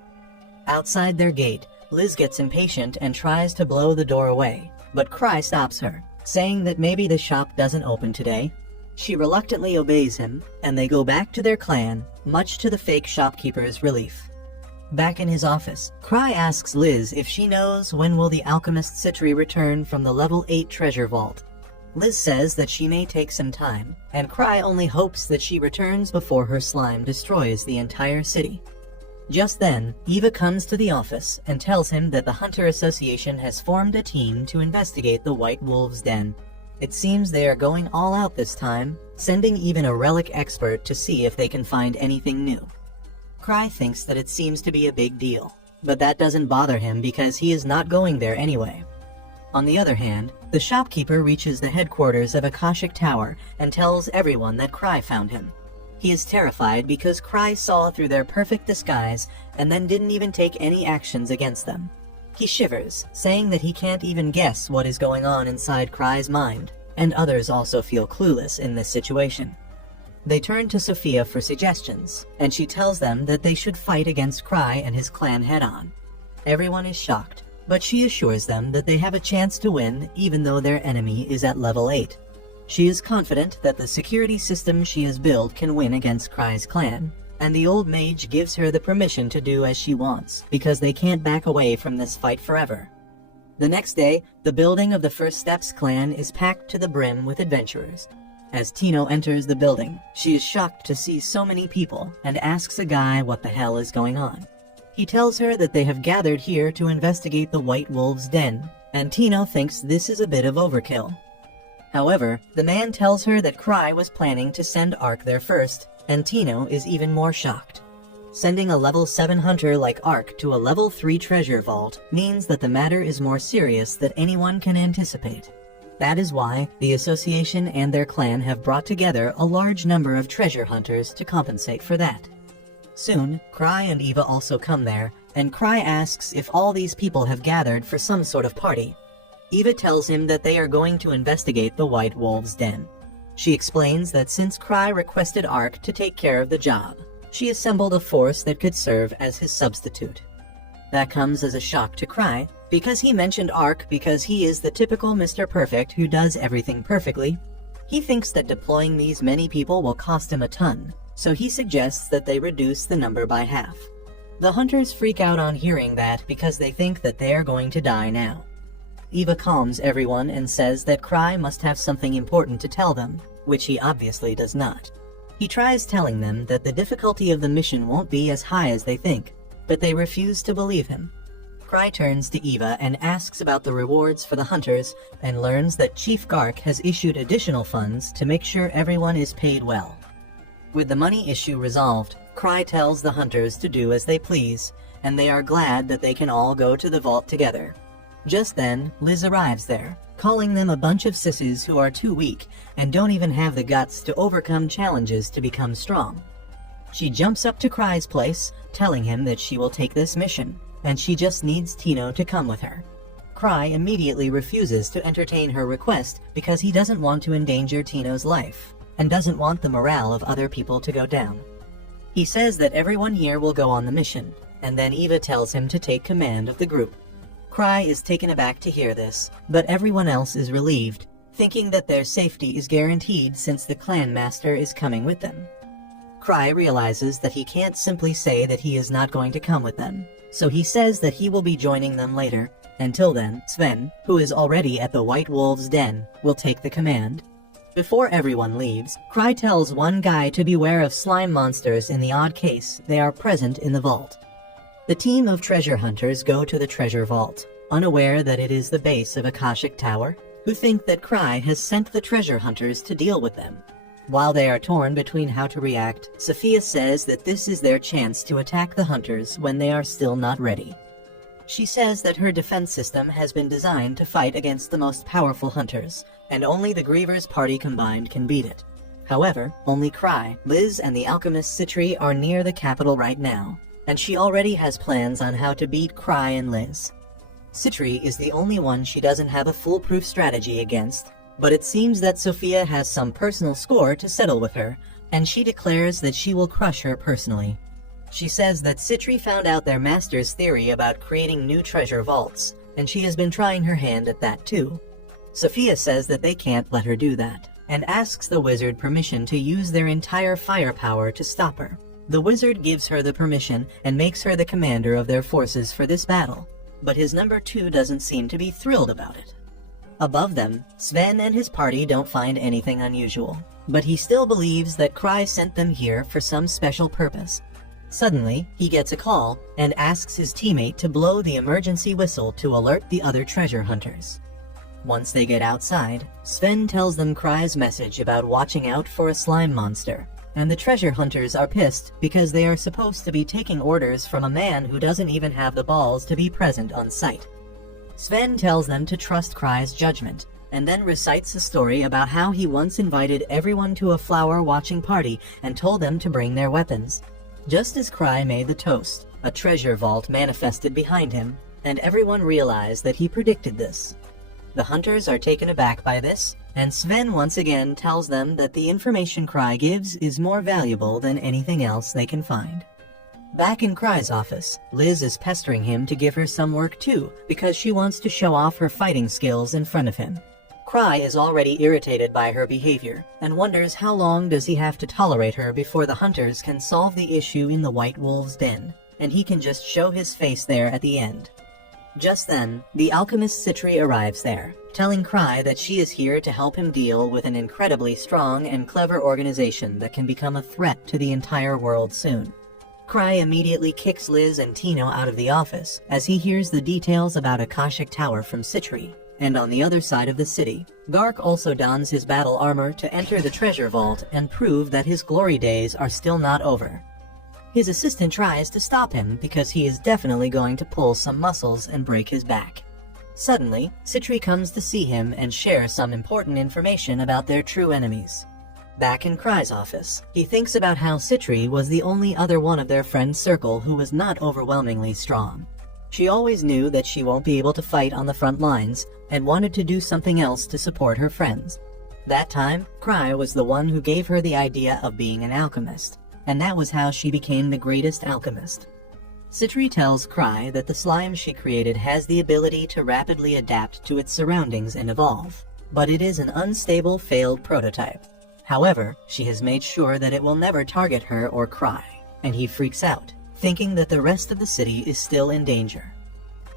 Outside their gate, Liz gets impatient and tries to blow the door away, but Cry stops her, saying that maybe the shop doesn't open today. She reluctantly obeys him, and they go back to their clan, much to the fake shopkeeper's relief. Back in his office, Cry asks Liz if she knows when will the alchemist Citri return from the level 8 treasure vault. Liz says that she may take some time, and Cry only hopes that she returns before her slime destroys the entire city. Just then, Eva comes to the office and tells him that the Hunter Association has formed a team to investigate the White Wolf's den. It seems they are going all out this time, sending even a relic expert to see if they can find anything new. Cry thinks that it seems to be a big deal, but that doesn't bother him because he is not going there anyway. On the other hand, the shopkeeper reaches the headquarters of Akashic Tower and tells everyone that Cry found him. He is terrified because Cry saw through their perfect disguise and then didn't even take any actions against them. He shivers, saying that he can't even guess what is going on inside Cry's mind, and others also feel clueless in this situation. They turn to Sophia for suggestions, and she tells them that they should fight against Cry and his clan head-on. Everyone is shocked, but she assures them that they have a chance to win even though their enemy is at level 8. She is confident that the security system she has built can win against Cry's clan, and the old mage gives her the permission to do as she wants because they can't back away from this fight forever. The next day, the building of the First Steps clan is packed to the brim with adventurers. As Tino enters the building, she is shocked to see so many people and asks a guy what the hell is going on. He tells her that they have gathered here to investigate the White Wolf's den, and Tino thinks this is a bit of overkill. However, the man tells her that Cry was planning to send Ark there first, and Tino is even more shocked. Sending a level 7 hunter like Ark to a level 3 treasure vault means that the matter is more serious than anyone can anticipate. That is why the association and their clan have brought together a large number of treasure hunters to compensate for that. Soon, Cry and Eva also come there, and Cry asks if all these people have gathered for some sort of party. Eva tells him that they are going to investigate the White Wolf's den. She explains that since Cry requested Ark to take care of the job, she assembled a force that could serve as his substitute. That comes as a shock to Cry, because he mentioned Ark because he is the typical Mr. Perfect who does everything perfectly. He thinks that deploying these many people will cost him a ton, so he suggests that they reduce the number by half. The hunters freak out on hearing that because they think that they are going to die now. Eva calms everyone and says that Cry must have something important to tell them, which he obviously does not. He tries telling them that the difficulty of the mission won't be as high as they think, but they refuse to believe him. Cry turns to Eva and asks about the rewards for the hunters and learns that Chief Gark has issued additional funds to make sure everyone is paid well. With the money issue resolved, Cry tells the hunters to do as they please, and they are glad that they can all go to the vault together. Just then, Liz arrives there, calling them a bunch of sissies who are too weak and don't even have the guts to overcome challenges to become strong. She jumps up to Cry's place, telling him that she will take this mission, and she just needs Tino to come with her. Cry immediately refuses to entertain her request because he doesn't want to endanger Tino's life, and doesn't want the morale of other people to go down. He says that everyone here will go on the mission, and then Eva tells him to take command of the group. Cry is taken aback to hear this, but everyone else is relieved, thinking that their safety is guaranteed since the clan master is coming with them. Cry realizes that he can't simply say that he is not going to come with them, so he says that he will be joining them later. Until then, Sven, who is already at the White Wolf's den, will take the command. Before everyone leaves, Cry tells one guy to beware of slime monsters in the odd case they are present in the vault. The team of treasure hunters go to the treasure vault, unaware that it is the base of Akashic Tower, who think that Cry has sent the treasure hunters to deal with them. While they are torn between how to react, Sophia says that this is their chance to attack the hunters when they are still not ready. She says that her defense system has been designed to fight against the most powerful hunters, and only the Grievers party combined can beat it. However, only Cry, Liz, and the alchemist Citri are near the capital right now, and she already has plans on how to beat Cry and Liz. Citri is the only one she doesn't have a foolproof strategy against, but it seems that Sophia has some personal score to settle with her, and she declares that she will crush her personally. She says that Citri found out their master's theory about creating new treasure vaults, and she has been trying her hand at that too. Sophia says that they can't let her do that, and asks the wizard permission to use their entire firepower to stop her. The wizard gives her the permission and makes her the commander of their forces for this battle, but his number 2 doesn't seem to be thrilled about it. Above them, Sven and his party don't find anything unusual, but he still believes that Cry sent them here for some special purpose. Suddenly, he gets a call and asks his teammate to blow the emergency whistle to alert the other treasure hunters. Once they get outside, Sven tells them Cry's message about watching out for a slime monster, and the treasure hunters are pissed because they are supposed to be taking orders from a man who doesn't even have the balls to be present on site. Sven tells them to trust Cry's judgment, and then recites a story about how he once invited everyone to a flower watching party and told them to bring their weapons. Just as Cry made the toast, a treasure vault manifested behind him, and everyone realized that he predicted this. The hunters are taken aback by this, and Sven once again tells them that the information Cry gives is more valuable than anything else they can find. Back in Cry's office, Liz is pestering him to give her some work too, because she wants to show off her fighting skills in front of him. Cry is already irritated by her behavior, and wonders how long does he have to tolerate her before the hunters can solve the issue in the White Wolf's den, and he can just show his face there at the end. Just then, the alchemist Citri arrives there, telling Cry that she is here to help him deal with an incredibly strong and clever organization that can become a threat to the entire world soon. Cry immediately kicks Liz and Tino out of the office as he hears the details about Akashic Tower from Citri. And on the other side of the city, Gark also dons his battle armor to enter the treasure vault and prove that his glory days are still not over. His assistant tries to stop him because he is definitely going to pull some muscles and break his back. Suddenly, Citri comes to see him and share some important information about their true enemies. Back in Cry's office, he thinks about how Citri was the only other one of their friend's circle who was not overwhelmingly strong. She always knew that she won't be able to fight on the front lines, and wanted to do something else to support her friends. That time, Cry was the one who gave her the idea of being an alchemist. and that was how she became the greatest alchemist. Citri tells Cry that the slime she created has the ability to rapidly adapt to its surroundings and evolve, but it is an unstable, failed prototype. However, she has made sure that it will never target her or Cry, and he freaks out, thinking that the rest of the city is still in danger.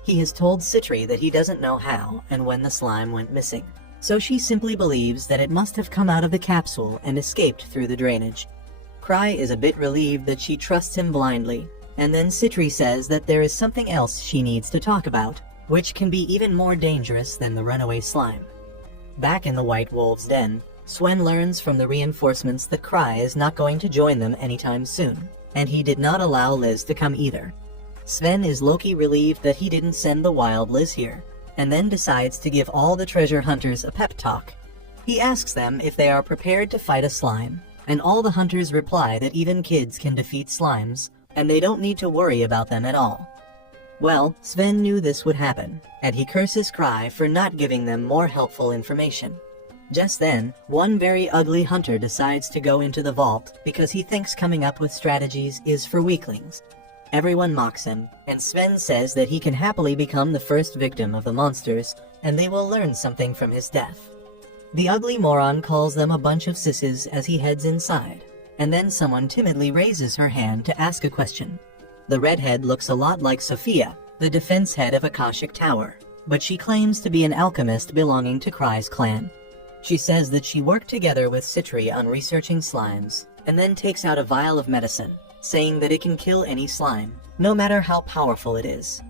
He has told Citri that he doesn't know how and when the slime went missing, so she simply believes that it must have come out of the capsule and escaped through the drainage. Cry is a bit relieved that she trusts him blindly, and then Citri says that there is something else she needs to talk about, which can be even more dangerous than the runaway slime. Back in the White Wolf's den, Sven learns from the reinforcements that Cry is not going to join them anytime soon, and he did not allow Liz to come either. Sven is low-key relieved that he didn't send the wild Liz here, and then decides to give all the treasure hunters a pep talk. He asks them if they are prepared to fight a slime, and all the hunters reply that even kids can defeat slimes, and they don't need to worry about them at all. Well, Sven knew this would happen, and he curses Cry for not giving them more helpful information. Just then, one very ugly hunter decides to go into the vault because he thinks coming up with strategies is for weaklings. Everyone mocks him, and Sven says that he can happily become the first victim of the monsters, and they will learn something from his death. The ugly moron calls them a bunch of sisses as he heads inside, and then someone timidly raises her hand to ask a question. The redhead looks a lot like Sophia, the defense head of Akashic Tower, but she claims to be an alchemist belonging to Cry's clan. She says that she worked together with Citri on researching slimes, and then takes out a vial of medicine, saying that it can kill any slime, no matter how powerful it is.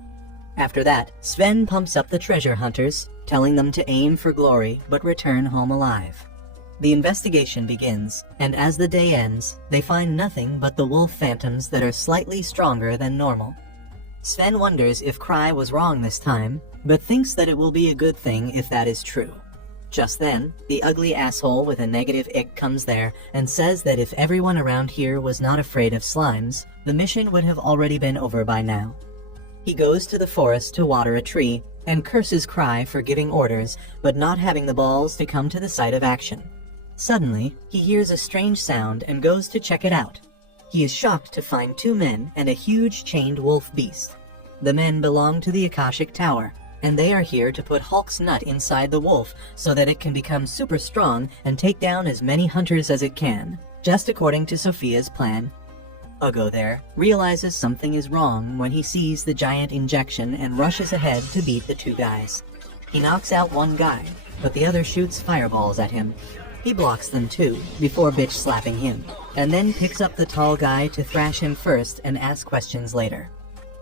After that, Sven pumps up the treasure hunters, telling them to aim for glory but return home alive. The investigation begins, and as the day ends, they find nothing but the wolf phantoms that are slightly stronger than normal. Sven wonders if Cry was wrong this time, but thinks that it will be a good thing if that is true. Just then, the ugly asshole with a negative ick comes there and says that if everyone around here was not afraid of slimes, the mission would have already been over by now. He goes to the forest to water a tree, and curses Cry for giving orders, but not having the balls to come to the site of action. Suddenly, he hears a strange sound and goes to check it out. He is shocked to find two men and a huge chained wolf beast. The men belong to the Akashic Tower, and they are here to put Hulk's nut inside the wolf so that it can become super strong and take down as many hunters as it can, just according to Sophia's plan. Ugo there realizes something is wrong when he sees the giant injection and rushes ahead to beat the two guys. He knocks out one guy, but the other shoots fireballs at him. He blocks them too, before bitch slapping him, and then picks up the tall guy to thrash him first and ask questions later.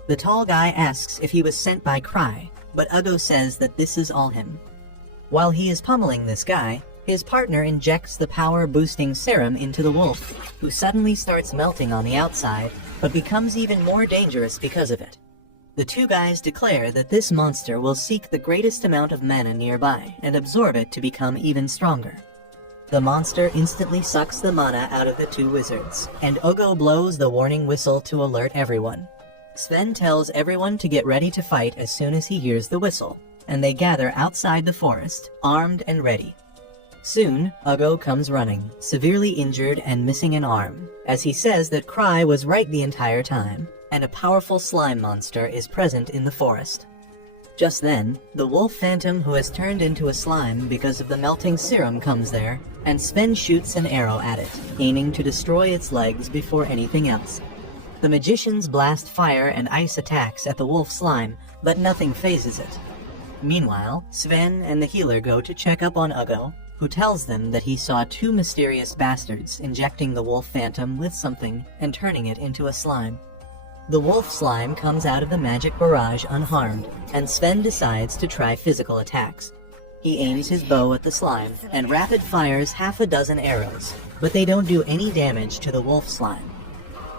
The tall guy asks if he was sent by Cry, but Ugo says that this is all him. While he is pummeling this guy, his partner injects the power-boosting serum into the wolf, who suddenly starts melting on the outside, but becomes even more dangerous because of it. The two guys declare that this monster will seek the greatest amount of mana nearby and absorb it to become even stronger. The monster instantly sucks the mana out of the two wizards, and Ugo blows the warning whistle to alert everyone. Sven tells everyone to get ready to fight as soon as he hears the whistle, and they gather outside the forest, armed and ready. Soon, Ugo comes running, severely injured and missing an arm, as he says that Cry was right the entire time, and a powerful slime monster is present in the forest. Just then, the wolf phantom who has turned into a slime because of the melting serum comes there, and Sven shoots an arrow at it, aiming to destroy its legs before anything else. The magicians blast fire and ice attacks at the wolf slime, but nothing phases it. Meanwhile, Sven and the healer go to check up on Ugo, who tells them that he saw two mysterious bastards injecting the wolf phantom with something and turning it into a slime. The wolf slime comes out of the magic barrage unharmed, and Sven decides to try physical attacks. He aims his bow at the slime and rapid fires half a dozen arrows, but they don't do any damage to the wolf slime.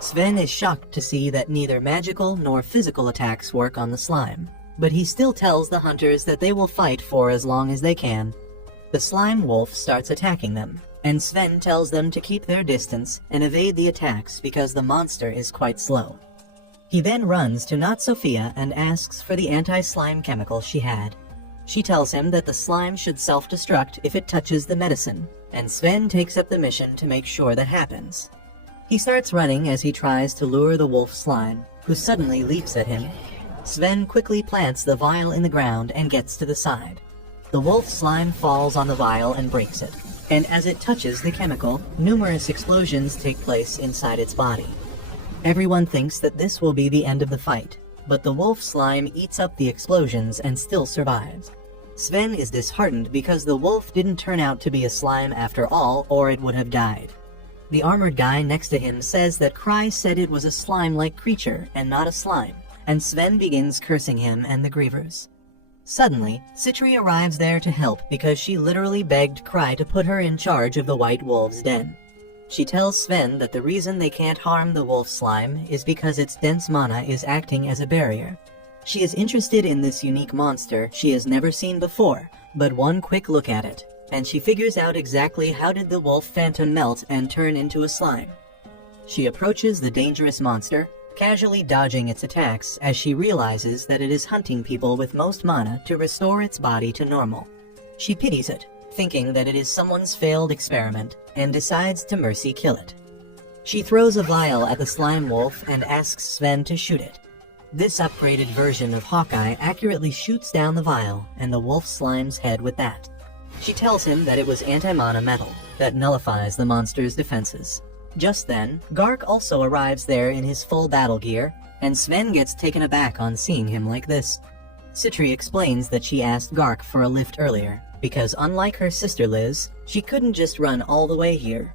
Sven is shocked to see that neither magical nor physical attacks work on the slime, but he still tells the hunters that they will fight for as long as they can. The slime wolf starts attacking them, and Sven tells them to keep their distance and evade the attacks because the monster is quite slow. He then runs to Not Sophia and asks for the anti-slime chemical she had. She tells him that the slime should self-destruct if it touches the medicine, and Sven takes up the mission to make sure that happens. He starts running as he tries to lure the wolf slime, who suddenly leaps at him. Sven quickly plants the vial in the ground and gets to the side. The wolf slime falls on the vial and breaks it, and as it touches the chemical, numerous explosions take place inside its body. Everyone thinks that this will be the end of the fight, but the wolf slime eats up the explosions and still survives. Sven is disheartened because the wolf didn't turn out to be a slime after all, or it would have died. The armored guy next to him says that Cry said it was a slime-like creature and not a slime, and Sven begins cursing him and the grievers. Suddenly, Citri arrives there to help because she literally begged Cry to put her in charge of the White Wolf's den. She tells Sven that the reason they can't harm the wolf slime is because its dense mana is acting as a barrier. She is interested in this unique monster she has never seen before, but one quick look at it, and she figures out exactly how did the wolf phantom melt and turn into a slime. She approaches the dangerous monster, casually dodging its attacks as she realizes that it is hunting people with most mana to restore its body to normal. She pities it, thinking that it is someone's failed experiment, and decides to mercy kill it. She throws a vial at the slime wolf and asks Sven to shoot it. This upgraded version of Hawkeye accurately shoots down the vial and the wolf slime's head with that. She tells him that it was anti-mana metal that nullifies the monster's defenses. Just then, Gark also arrives there in his full battle gear, and Sven gets taken aback on seeing him like this. Citri explains that she asked Gark for a lift earlier, because unlike her sister Liz, she couldn't just run all the way here.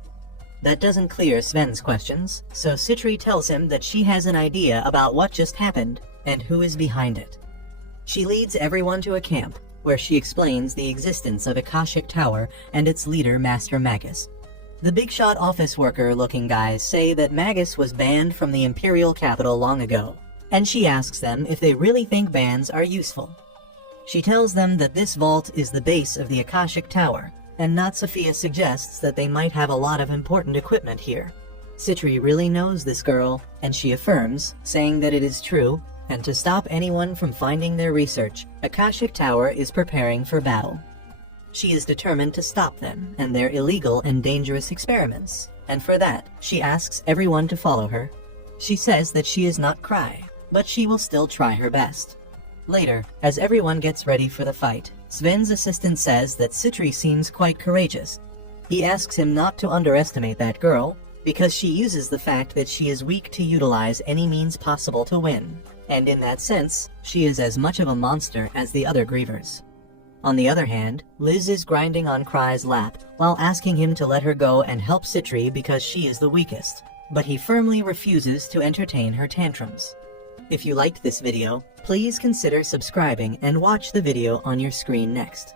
That doesn't clear Sven's questions, so Citri tells him that she has an idea about what just happened and who is behind it. She leads everyone to a camp, where she explains the existence of Akashic Tower and its leader Master Magus. The big-shot office worker-looking guys say that Magus was banned from the Imperial capital long ago, and she asks them if they really think bans are useful. She tells them that this vault is the base of the Akashic Tower, and Natsifia suggests that they might have a lot of important equipment here. Citri really knows this girl, and she affirms, saying that it is true, and to stop anyone from finding their research, Akashic Tower is preparing for battle. She is determined to stop them and their illegal and dangerous experiments, and for that, she asks everyone to follow her. She says that she is not Cry, but she will still try her best. Later, as everyone gets ready for the fight, Sven's assistant says that Citri seems quite courageous. He asks him not to underestimate that girl, because she uses the fact that she is weak to utilize any means possible to win, and in that sense, she is as much of a monster as the other grievers. On the other hand, Liz is grinding on Cry's lap while asking him to let her go and help Citri because she is the weakest, but he firmly refuses to entertain her tantrums. If you liked this video, please consider subscribing and watch the video on your screen next.